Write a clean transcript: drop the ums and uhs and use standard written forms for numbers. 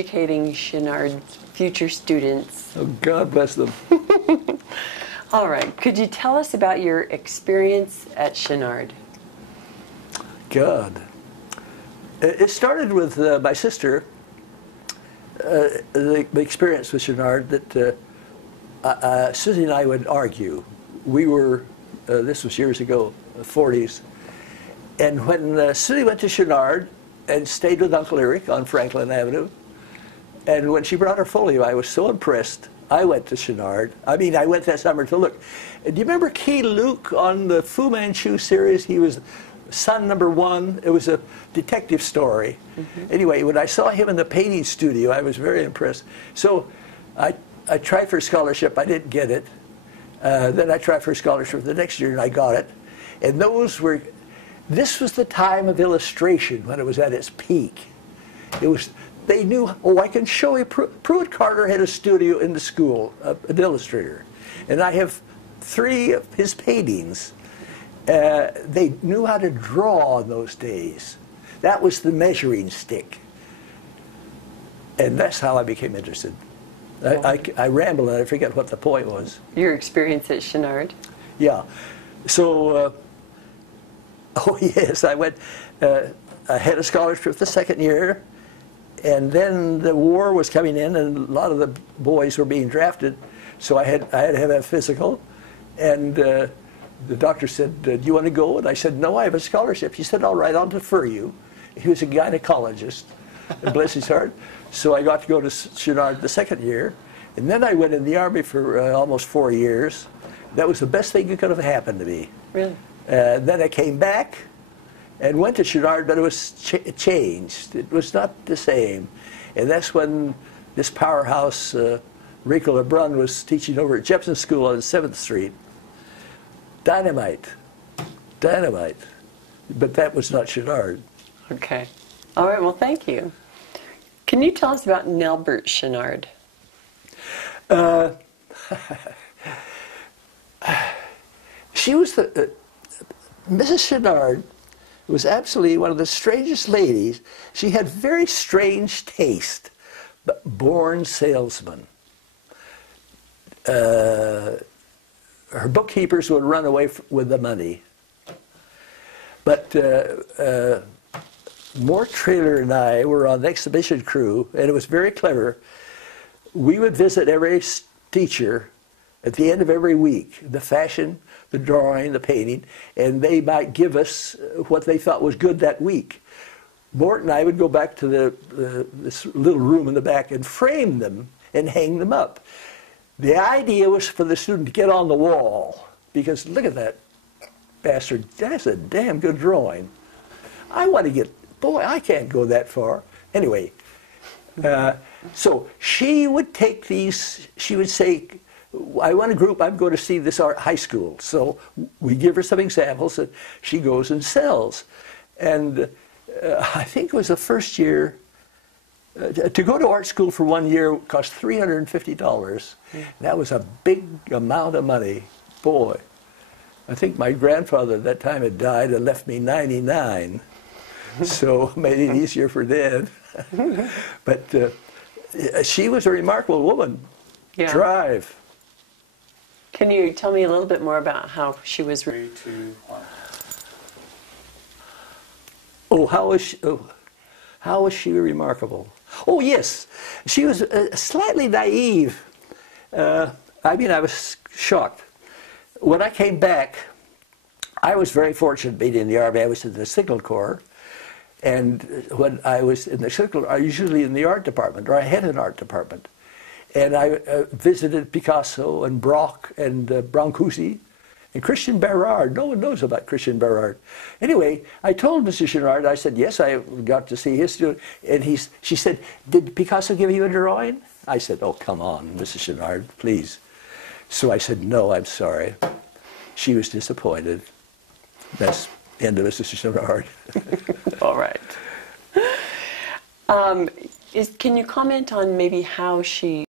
educating Chenard future students. Oh, God bless them. All right. Could you tell us about your experience at Chenard? God. It started with my sister, the experience with Chenard, that Susie and I would argue. We were, this was years ago, the 40s. And when Susie went to Chenard and stayed with Uncle Eric on Franklin Avenue, and when she brought her folio, I was so impressed. I went to Chenard. I mean, I went that summer to look. Do you remember Key Luke on the Fu Manchu series? He was son number 1. It was a detective story. Anyway, when I saw him in the painting studio, I was very impressed. So I tried for a scholarship. I didn't get it. Then I tried for a scholarship the next year, and I got it. And this was the time of illustration when it was at its peak. They knew, oh, I can show you. Pruitt Carter had a studio in the school, an illustrator. And I have 3 of his paintings. They knew how to draw in those days. That was the measuring stick. And that's how I became interested. I rambled and I forget what the point was. Your experience at Chenard? Yeah. So, oh yes, I went, I had a scholarship the second year, and then the war was coming in and a lot of the boys were being drafted, so I had to have a physical, and the doctor said, do you want to go? And I said, no, I have a scholarship. He said, all right, I'll defer you. He was a gynecologist, bless his heart. So I got to go to Chenard the second year, and then I went in the Army for almost 4 years. That was the best thing that could have happened to me. Really? Then I came back and went to Chenard, but it was changed. It was not the same. And that's when this powerhouse, Rico LeBrun, was teaching over at Jepson School on 7th Street. Dynamite. Dynamite. But that was not Chenard. Okay. All right, well, thank you. Can you tell us about Nelbert Chenard? She was Mrs. Chenard was absolutely one of the strangest ladies. She had very strange taste, but born salesman. Her bookkeepers would run away with the money. But Mort Traylor and I were on the exhibition crew, and it was very clever. We would visit every teacher at the end of every week, the fashion, the drawing, the painting, and they might give us what they thought was good that week. Mort and I would go back to this little room in the back and frame them and hang them up. The idea was for the student to get on the wall, because look at that bastard, that's a damn good drawing. I want to get, boy, I can't go that far. Anyway, so she would take these, she would say, I want a group, I'm going to see this art high school. So we give her some examples and she goes and sells. And I think it was the first year, to go to art school for 1 year cost $350. That was a big amount of money. Boy, I think my grandfather at that time had died and left me 99. So made it easier for Dad. But she was a remarkable woman. Yeah. Drive. Can you tell me a little bit more about how she was? 3, 2, 1. Oh, how was she remarkable? Oh, yes. She was slightly naive. I mean, I was shocked. When I came back, I was very fortunate being in the Army. I was in the Signal Corps. And when I was in the Signal Corps, I was usually in the art department, or I had an art department. And I visited Picasso and Brock and Brancusi and Christian Berard. No one knows about Christian Berard. Anyway, I told Mr. Chenard, I said, yes, I got to see his student. And she said, did Picasso give you a drawing? I said, oh, come on, Mrs. Chenard, please. So I said, no, I'm sorry. She was disappointed. That's the end of Mrs. Chenard. All right. Can you comment on maybe how she